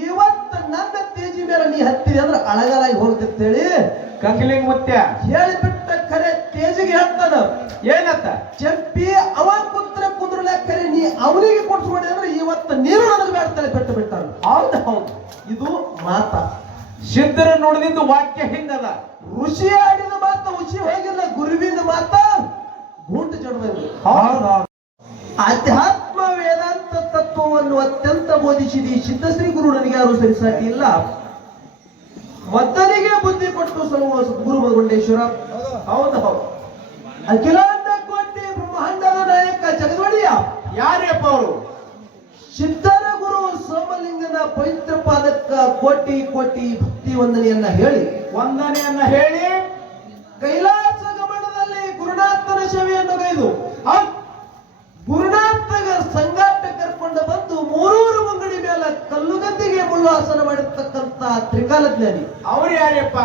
ಇವತ್ತ ನನ್ನ ತೇಜಿ ಮೇಲೆ ನೀ ಹತ್ತಿದೆ ಅಂದ್ರೆ ಅಳಗಲಾಗಿ ಹೋಗ್ತಿರ್ತೇಳಿ ಕಂಗ್ಲಿಂಗ್ ಮುತ್ಯ. ಹೇಳಿಬಿಟ್ಟ ಕರೆ ತೇಜಿಗೆ ಹೇಳ್ತಾನ ಏನತ್ತ ಚಂಪಿ ಅವ ಕುಂತ್ರ ಕುಂದ್ರಲ ಕರೆ ನೀ ಅವನಿಗೆ ಕೊಡ್ಸ್ಕೊಂಡೆ ಅಂದ್ರೆ ಇವತ್ತು ನೀರು ನನಗೆ ಬೇಡ್ತಾನೆ ಬಿಟ್ಟು ಬಿಟ್ಟಾನ ಹೌದು ಹೌದು. ಇದು ಮಾತ. ಸಿದ್ಧರ ನುಡಿದಿದ್ದು ವಾಕ್ಯ ಹಿಂಗದ ಋಷಿ ಆಡಿದ ಮಾತ ಋಷಿ ಹೋಗಿಲ್ಲ ಗುರುವಿನ ಮಾತ. ಗುಂಟು ಹಾ ಆಧ್ಯಾತ್ಮ ವೇದಾಂತ ತತ್ವವನ್ನು ಅತ್ಯಂತ ಬೋಧಿಸಿದಿ. ಸಿದ್ಧಶ್ರೀ ಗುರು ನನಗೆ ಯಾರು ಮೊದಲಿಗೆ ಬುದ್ಧಿ ಕೊಟ್ಟು ಸಲುವ ಗುರು ಭಗವಂಡೇಶ್ವರ ಹೌದು ಹೌದು. ಅಖಿಲಾಂತ ಕೋಟಿ ಬ್ರಹ್ಮಾಂಡದ ನಾಯಕ ಜಗದೊಡೆಯ ಯಾರಪ್ಪ ಅವರು? ಸಿದ್ಧರ ಗುರು ಸೋಮಲಿಂಗನ ಪವಿತ್ರ ಪಾದಕ್ಕ ಕೋಟಿ ಕೋಟಿ ಭಕ್ತಿ ವಂದನೆಯನ್ನ ಹೇಳಿ. ವಂದನೆಯನ್ನ ಹೇಳಿ. ಕೈಲಾಸ ಗಮನದಲ್ಲಿ ಗುರುನಾಥನ ಸೇವೆಯನ್ನು ಗೈದು ಮುಳ್ಳುಹಾಸನ ಮಾಡಿರ್ತಕ್ಕಂತ ತ್ರಿಕಾಲಜ್ಞಾನಿ. ಅವ್ರು ಯಾರಪ್ಪ?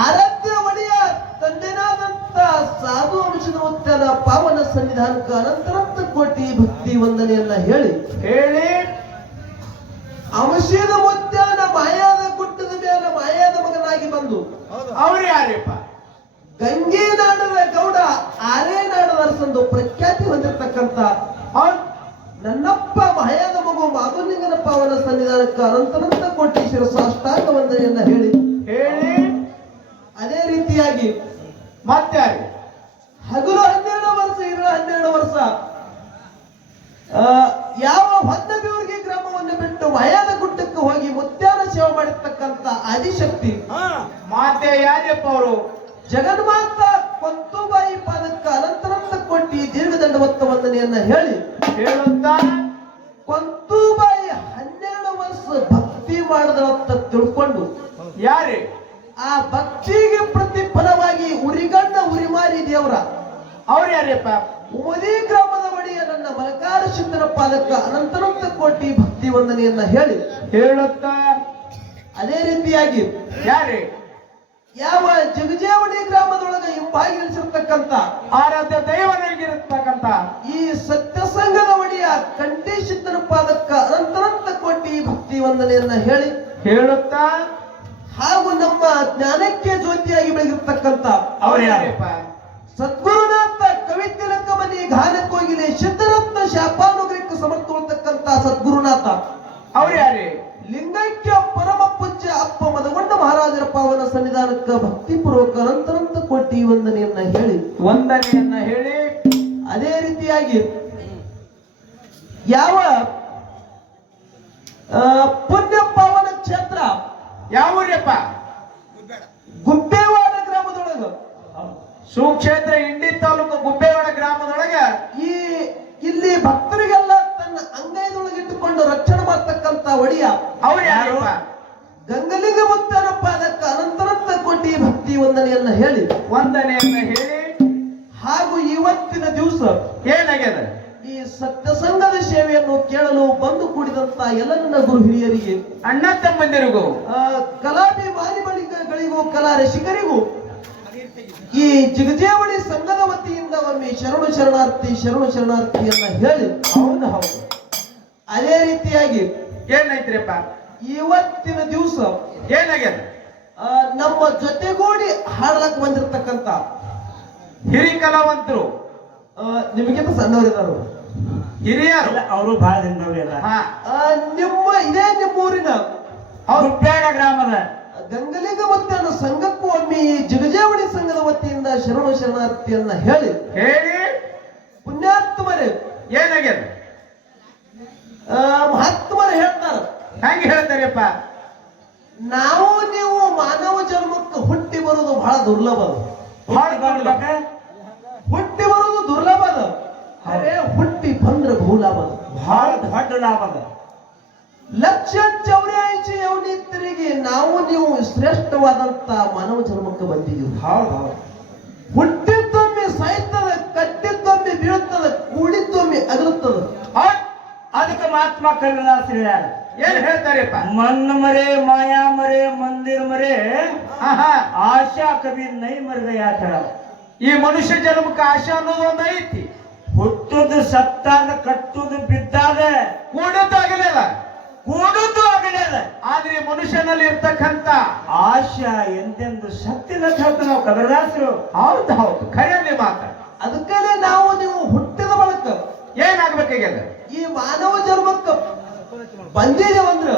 ಆರಾಧ್ಯ ಒಡೆಯ ತಂದೆನಾದಂತ ಸಾಧು ಅಂಶದ ಮುತ್ತನ ಪಾವನ ಸನ್ನಿಧಾನಕ್ಕೆ ಅನಂತರಂತ ಕೋಟಿ ಭಕ್ತಿ ವಂದನೆಯನ್ನ ಹೇಳಿ ಹೇಳಿ. ಅಂಶದ ಮುತ್ತನ ಮಾಯಾದ ಗುಡ್ಡದ ಮೇಲೆ ಮಾಯಾದ ಮಗನಾಗಿ ಬಂದು ಅವ್ರು ಯಾರ್ಯಪ್ಪ ಗಂಗೆ ನಾಡದ ಗೌಡ ಆರೇ ನಾಡದ ಅರಸಂದು ಸನ್ನಿಧಾನಕ್ಕೆ ಅನಂತನಂತ ಕೋಟಿ ಶಿರಸಾಷ್ಟಾಂಗ ವಂದನೆಯನ್ನ ಹೇಳಿ. ಹೇಳಿ. ಅದೇ ರೀತಿಯಾಗಿ ಮತ್ತೆ ಹಗಲು ಹನ್ನೆರಡು ವರ್ಷ ಇರೋ ಹನ್ನೆರಡು ವರ್ಷ. ಯಾವ ಹೊನ್ನಬಿವರ್ಗಿ ಗ್ರಾಮವನ್ನು ಬಿಟ್ಟು ವಯಾದ ಗುಡ್ಡಕ್ಕೆ ಹೋಗಿ ಮುತ್ಯಾನ ಸೇವೆ ಮಾಡಿರ್ತಕ್ಕಂತ ಆದಿಶಕ್ತಿ. ಮಾತೆ ಯಾರ್ಯಪ್ಪ ಅವರು? ಜಗನ್ಮಾತ ಕೊಂತುಬಾಯಿ ಪಾದಕ್ಕ ಅನಂತನಂತ ಕೋಟಿ ದೀರ್ಘದಂಡವತ್ತ ವಂದನೆಯನ್ನ ಹೇಳಿ. ಹೇಳುತ್ತಾ? ಕೊಂತುಬಾಯಿ ವರ್ಷ ಭಕ್ತಿ ಅಂತ ತಿಳ್ಕೊಂಡು ಯಾರೇ? ಆ ಭಕ್ತಿಗೆ ಪ್ರತಿಫಲವಾಗಿ ಉರಿಗಣ್ಣ ಉರಿಮಾರಿ ದೇವರ. ಅವ್ರು ಯಾರ್ಯಪ್ಪ ಉಮದಿ ಗ್ರಾಮದ ಬಳಿಯ ನನ್ನ ಮಲಕಾರ ಸುಂದರ ಪಾಲಕ ಅನಂತನಂತ ಕೋಟಿ ಭಕ್ತಿ ವಂದನೆಯನ್ನ ಹೇಳಿ. ಹೇಳುತ್ತಾ? ಅದೇ ರೀತಿಯಾಗಿ ಯಾರೇ? ಯಾವ ಜಗಜೇವಣಿ ಗ್ರಾಮದೊಳಗೆ ಹಿಂಬಾಗಿಲ್ಸಿರ್ತಕ್ಕಂತ ಆರಾಧ್ಯ ದೈವನಾಗಿರತಕ್ಕಂತ ಈ ಸತ್ಯಸಂಗದ ಒಡೆಯ ಕಂಠಿ ಸಿದ್ಧನ ಪಾದಕ್ಕ ಅನಂತನಂತ ಕೊಟ್ಟಿ ಭಕ್ತಿ ವಂದನೆಯನ್ನ ಹೇಳಿ ಹೇಳುತ್ತಾ? ಹಾಗೂ ನಮ್ಮ ಜ್ಞಾನಕ್ಕೆ ಜ್ಯೋತಿಯಾಗಿ ಬೆಳಗಿರ್ತಕ್ಕಂತ ಅವ್ರು ಯಾರಪ್ಪ ಸನ್ನಿಧಾನಕ್ಕ ಅನಂತರಂತ ಕೊಟ್ಟು ಈ ವಂದನೆಯನ್ನ ಹೇಳಿ. ವಂದನೆಯನ್ನ ಹೇಳಿ. ಅದೇ ರೀತಿಯಾಗಿ ಯಾವ ಪುಣ್ಯ ಪಾವನ ಕ್ಷೇತ್ರ? ಯಾವ ಊರಪ್ಪ? ಗುಬ್ಬೇವಾಡ ಗ್ರಾಮದೊಳಗ. ಸುಕ್ಷೇತ್ರ ವಂದನೆಯನ್ನ ಹೇಳಿ ಹಾಗೂ ಇವತ್ತಿನ ದಿವಸ ಏನಾಗ್ಯದ ಈ ಸತ್ಯಸಂಗದ ಸೇವೆಯನ್ನು ಕೇಳಲು ಬಂದು ಕೂಡಿದಂತ ಎಲ್ಲ ನನ್ನ ಗುರು ಹಿರಿಯರಿಗೆ ಅಣ್ಣ ತಮ್ಮಂದಿರಿಗೂ ಆ, ಬಳಿಕಗಳಿಗೂ ಕಲಾ ರಸಿಕರಿಗೂ ಈ ಜಿಗಜೇವಳಿ ಸಂಘದ ವತಿಯಿಂದ ಒಮ್ಮೆ ಶರಣು ಶರಣಾರ್ಥಿ ಶರಣು ಶರಣಾರ್ಥಿಯನ್ನ ಹೇಳಿ. ಹೌದು ಹೌದು. ಅದೇ ರೀತಿಯಾಗಿ ಏನೈತ್ರಿಪ್ಪ ಇವತ್ತಿನ ದಿವಸ ಏನಾಗ್ಯದ ನಮ್ಮ ಜೊತೆಗೂಡಿ ಹಾಡಲಕ್ ಬಂದಿರತಕ್ಕಂತ ಹಿರಿ ಕಲಾವಂತರು ನಿಮಗಿಂತ ಸಣ್ಣವರಿದ್ದಾರೆ ಹಿರಿಯರು. ಅವರು ಬಹಳ ದಿನದವ್ರೆಲ್ಲ. ನಿಮ್ಮ ಇದೇ ನಿಮ್ಮೂರಿನ ಗುಬ್ಬ್ಯಾಡ ಗ್ರಾಮದ. ಗಂಗಲಿಂಗ ಮತ್ತನ ಸಂಘಕ್ಕೂ ಒಮ್ಮೆ ಈ ಜಿಗಜೇವಣಿ ಸಂಘದ ವತಿಯಿಂದ ಶರಣು ಶರಣಾರ್ಥಿಯನ್ನ ಹೇಳಿ. ಹೇಳಿ. ಪುಣ್ಯಾತ್ಮರೇ. ಏನಾಗ್ಯದ? ಮಹಾತ್ಮರು ಹೇಳ್ತಾರ. ಹೆಂಗೆ ಹೇಳ್ತಾರಪ್ಪ ನಾವು ನೀವು ಮಾನವ ಜನ್ಮಕ್ಕೆ ಹುಟ್ಟಿ ಬರೋದು ಬಹಳ ದುರ್ಲಭ ಅದು. ಹುಟ್ಟಿ ಬರೋದು ದುರ್ಲಭ ಅದು. ಅರೆ ಹುಟ್ಟಿ ಬಂದ್ರೆ ಬಹುಲಾಭ ಅದು. ಬಹಳ ದೊಡ್ಡ ಲಾಭದ ಲಕ್ಷ ಚೌರ್ಯಾಯಿಸಿ ಅವನಿತ್ತರಿಗೆ ನಾವು ನೀವು ಶ್ರೇಷ್ಠವಾದಂತ ಮಾನವ ಜನ್ಮಕ್ಕೆ ಬಂದಿದ್ದೀವಿ ಹೌದು ಹುಟ್ಟಿದ್ದೊಮ್ಮೆ ಸಾಯ್ತದ ಮಹಾತ್ಮ ಕನ್ನಡದಾಸ ಹೇಳ್ಯಾರ ಏನ್ ಹೇಳ್ತಾರಪ್ಪ? ಮನ್ ಮರೆ ಮಾಯಾ ಮರೆ ಮಂದಿರ್ ಮರೆ ಆಶಾ ಕವಿ ನೈ ಮರದ ಯಾತರ. ಈ ಮನುಷ್ಯ ಜನ್ಮಕ್ಕೆ ಆಶಾ ಅನ್ನೋದು ಒಂದ್ ಐತಿ. ಹುಟ್ಟುದು ಸತ್ತಾದ ಕಟ್ಟುದು ಬಿದ್ದಾದ. ಕೂಡದ್ದಾಗಲಿಲ್ಲ ಕೂಡುದು ಆದ್ರೆ ಮನುಷ್ಯನಲ್ಲಿ ಇರ್ತಕ್ಕಂತ ಆಶಾ ಎಂದೆಂದು ಸತ್ತಿನ ಸತ್ತ ನಾವು ಕಬರದಾಸರು. ಹೌದು ಹೌದು ಖರೇದಿ ಮಾತ ಅದಕ್ಕಲ್ಲೇ ನಾವು ನೀವು ಹುಟ್ಟಿದ ಬಳಕ. ಏನಾಗ್ಬೇಕಾಗ್ಯದ ಮಾನವ ಜನ್ಮಕ್ಕ ಬಂದಿದ್ದೇವಂದ್ರ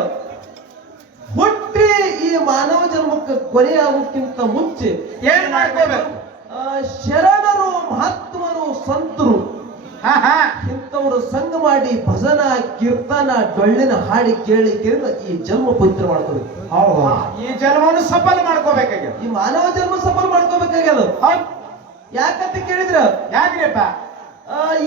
ಹುಟ್ಟಿ ಈ ಮಾನವ ಜನ್ಮಕ್ಕೆ ಕೊನೆಯಾಗೋಕ್ಕಿಂತ ಮುಂಚೆ ಏನ್ ಮಾಡ್ಕೋಬೇಕು? ಶರಣರು ಮಹಾತ್ಮರು ಸಂತರು ಇಂಥವರು ಸಂಘ ಮಾಡಿ ಭಜನ ಕೀರ್ತನ ಡೊಳ್ಳಿನ ಹಾಡಿ ಕೇಳಿ ಕೇಳಿದ್ರೆ ಈ ಜನ್ಮ ಪವಿತ್ರ ಮಾಡ್ಕೋಬೇಕು. ಈ ಜನ್ಮವನ್ನು ಸಫಲ ಮಾಡ್ಕೋಬೇಕಾಗ್ಯದ. ಈ ಮಾನವ ಜನ್ಮ ಸಫಲ ಮಾಡ್ಕೋಬೇಕಾಗ್ಯದ. ಯಾಕಂತ ಕೇಳಿದ್ರ? ಯಾಕ್ರಿಪ್ಪ?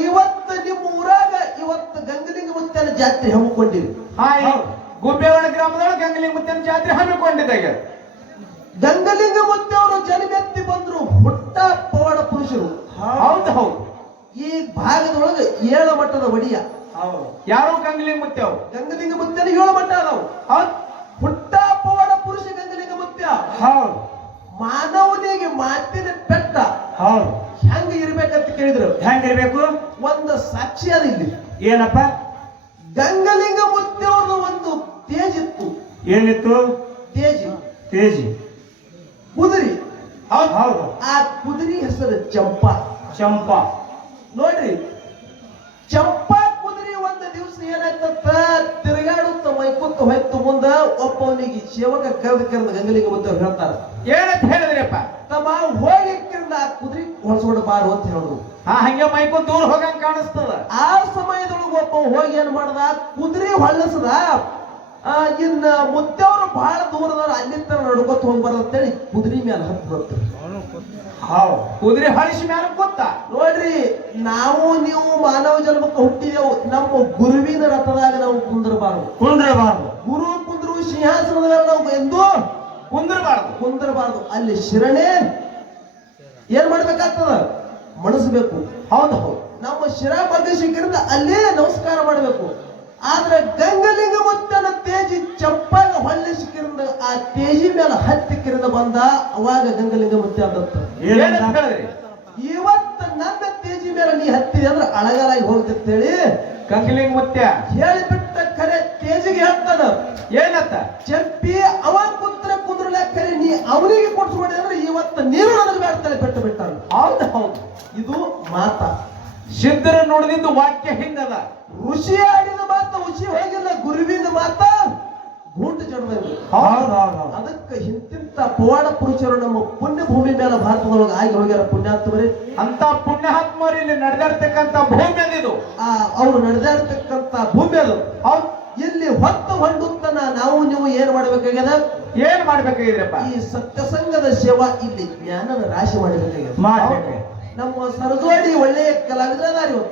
ಇವತ್ತು ನಿಮ್ಮ ಊರಾಗ ಇವತ್ತು ಗಂಗಲಿಂಗ ಮುತ್ತನ ಜಾತ್ರೆ ಹಮ್ಮಿಕೊಂಡಿರಿ. ಹಾಯ್. ಈ ಗುಬ್ಬೇವಾಡ ಗ್ರಾಮದೊಳಗೆ ಗಂಗಲಿ ಮುತ್ತನ ಜಾತ್ರೆ ಹಮ್ಮಿಕೊಂಡಿದ್ದಾಗ ಗಂಗಲಿಂಗ ಮುತ್ತವರು ಜನ್ಮೆತ್ತಿ ಬಂದ್ರು ಹುಟ್ಟ ಪವಾಡ ಪುರುಷರು. ಹೌದು ಹೌದು. ಈ ಭಾಗದೊಳಗೆ ಏಳು ಮಟ್ಟದ ಒಡಿಯ. ಹೌದು. ಯಾರು ಗಂಗಲಿ ಮುತ್ತೆವು ಗಂಗಲಿಂಗ ಮುತ್ತನ ಏಳು ಮಟ್ಟ ಅದಾವು. ಹುಟ್ಟ ಪವಾಡ ಪುರುಷ ಗಂಗಲಿಂಗ ಮುತ್ಯ ಹೌದು. ಮಾನವನಿಗೆ ಮಾತಿನ ಪೆಟ್ಟ. ಹೌದು. ಹೆಂಗ ಇರ್ಬೇಕಂತ ಕೇಳಿದ್ರು. ಹೆಂಗಿರ್ಬೇಕು ಒಂದು ಸಾಕ್ಷಿ ಅದ ಇಲ್ಲಿ. ಏನಪ್ಪ? ಗಂಗಲಿಂಗ ಮುತ್ತೆಯವ್ರದ್ದು ಒಂದು ತೇಜ್ ಇತ್ತು. ಏನಿತ್ತು? ತೇಜ್. ತೇಜಿ. ಕುದುರಿ. ಹೌದ್. ಹೌದು. ಆ ಕುದುರಿ ಹೆಸರು ಚಂಪಾ. ಚಂಪಾ. ನೋಡ್ರಿ. ಚಂಪಾ ಕುದುರಿ ಒಂದು ದಿವಸ ಏನಾಯ್ತಂತ ತಿರುಗಾಡುತ್ತ ಮೈಕುತ್ತ ಹೊಯ್ತು ಮುಂದ ಒಬ್ಬವನಿಗೆ ಸೇವಕ ಕರೆದು ಕರೆದು ಗಂಗಲಿಂಗ ಮುತ್ತವ್ರು ಹೇಳ್ತಾರ. ಏನಂತ ಹೇಳಿದ್ರಿಪ್ಪ ತಮ್ಮ ಹೋಗಿ ಆ ಬಾರು ಅಂತ ಹೇಳಿದ್ರು. ಆ ಹಂಗೆ ಮೈಕು ದೂರ ಹೋಗಂಗ್ ಕಾಣಿಸ್ತದ. ಆ ಸಮಯದೊಳಗೆ ಒಬ್ಬ ಹೋಗಿ ಏನ್ ಮಾಡ್ದ? ಕುದುರೆ ಹೊಳ್ಳಸದ ಆ, ಇನ್ನ ಮುತ್ತವ್ರು ಬಹಳ ದೂರದವ್ರು ಅಲ್ಲಿ ತರ ನಡ್ಕೊತ ಹೋಗ್ಬಾರ್ದು ಅಂತೇಳಿ ಕುದುರೆ ಮೇಲೆ ಹತ್ತು ಬರ್ತಾರೆ ಹೌದು ಕುದುರೆ ಹಳಿಸಿ ಮ್ಯಾಲ ಗೊತ್ತ ನೋಡ್ರಿ ನಾವು ನೀವು ಮಾನವ ಜನ್ಮಕ್ಕೆ ಹುಟ್ಟಿದೆವು. ನಮ್ಮ ಗುರುವಿನ ರಥದಾಗ ನಾವು ಕುಂದರಬಾರದು. ಕುಂದ್ರಬಾರ್ದು. ಗುರು ಕುಂದ್ರು ಸಿಂಹಾಸನದ ಮೇಲೆ ನಾವು ಎಂದು ಕುಂದ್ರಬಾರ್ದು. ಕುಂದರಬಾರದು. ಅಲ್ಲಿ ಶಿರಣೆ ಏನ್ ಮಾಡ್ಬೇಕಾಗ್ತದ? ಮಣಸ್ಬೇಕು. ಹೌದು. ಹೌದು ನಮ್ಮ ಶಿರ ಬಗ್ಗೆ ಸಿಕ್ಕಿರಿಂದ ಅಲ್ಲೇ ನಮಸ್ಕಾರ ಮಾಡಬೇಕು. ಆದ್ರೆ ಗಂಗಲಿಂಗ ಮುತ್ತನ ತೇಜಿ ಚಪ್ಪಾಗ ಹೊಳ್ಳಿ ಸಿಕ್ಕಿರಿಂದ ಆ ತೇಜಿ ಮೇಲೆ ಹತ್ತಿಕ್ಕಿರಿಂದ ಬಂದ ಅವಾಗ ಗಂಗಲಿಂಗ ಮುತ್ತೆ ಅಂತ ಇವತ್ತ ನನ್ನ ತೇಜಿ ಮೇಲೆ ನೀ ಹತ್ತಿ ಅಂದ್ರೆ ಅಳಗಲಾಗಿ ಹೋಗ್ತಿರ್ತೇಳಿ ಗಂಗಲಿಂಗ ಮುತ್ಯ ಹೇಳಿಬಿಟ್ಟ ಕರೆ ತೇಜಿಗೆ ಹೇಳ್ತಾನ ಏನತ್ತ ಚಂಪಿ ಅವನಿಗೆ ಕೊಡಿಸ್ಕೊಂಡೆ ಅಂದ್ರೆ ಇವತ್ತು ನೀರು ನನಗೆ ಬೇಡ್ತಾನೆ ಪೆಟ್ಟು ಬಿಟ್ಟಾನ ಹೌದು ಹೌದು. ಇದು ಮಾತ. ಸಿದ್ಧರ ನುಡಿದಿದ್ದು ವಾಕ್ಯ ಹಿಂಗದ. ಋಷಿ ಆಡಿದ ಮಾತ ಋಷಿ ಹೋಗಿಲ್ಲ ಗುರುವಿನ ಮಾತ ಗೂಟ ಜಡದ ಅದಕ್ಕೆ ಇಂತಿಂತ ಪವಾಡ ಪುರುಷರು ನಮ್ಮ ಪುಣ್ಯ ಭೂಮಿ ಮೇಲೆ ಭಾರತದೊಳಗೆ ಆಗಿ ಹೋಗ್ಯಾರ ಪುಣ್ಯಾತ್ಮರೇ. ಅಂತ ಪುಣ್ಯಾತ್ಮರು ಇಲ್ಲಿ ನಡೆದಿರ್ತಕ್ಕಂಥ ಭೂಮಿ ಅದಿದು ಅವ್ರು ನಡೆದಾಡ್ತಕ್ಕಂತ ಭೂಮಿ ಅದು. ಹೌದ್. ಹೊತ್ತ ಹೊಂಡುತ್ತನ ನಾವು ನೀವು ಏನ್ ಮಾಡ್ಬೇಕಾಗ್ಯದ? ಏನ್ ಮಾಡ್ಬೇಕಾಗಿದ್ರಪ್ಪ? ಈ ಸತ್ಯಸಂಗದ ಸೇವಾ ಇಲ್ಲಿ ಜ್ಞಾನದ ರಾಶಿ ಮಾಡಬೇಕಾಗ್ಯದ. ಮಾಡ್ಬೇಕು. ನಮ್ಮ ಸರಜೋಡಿ ಒಳ್ಳೆಯ ಕಲಾವಿದರಾದಾರಿ ಇವ್ರು.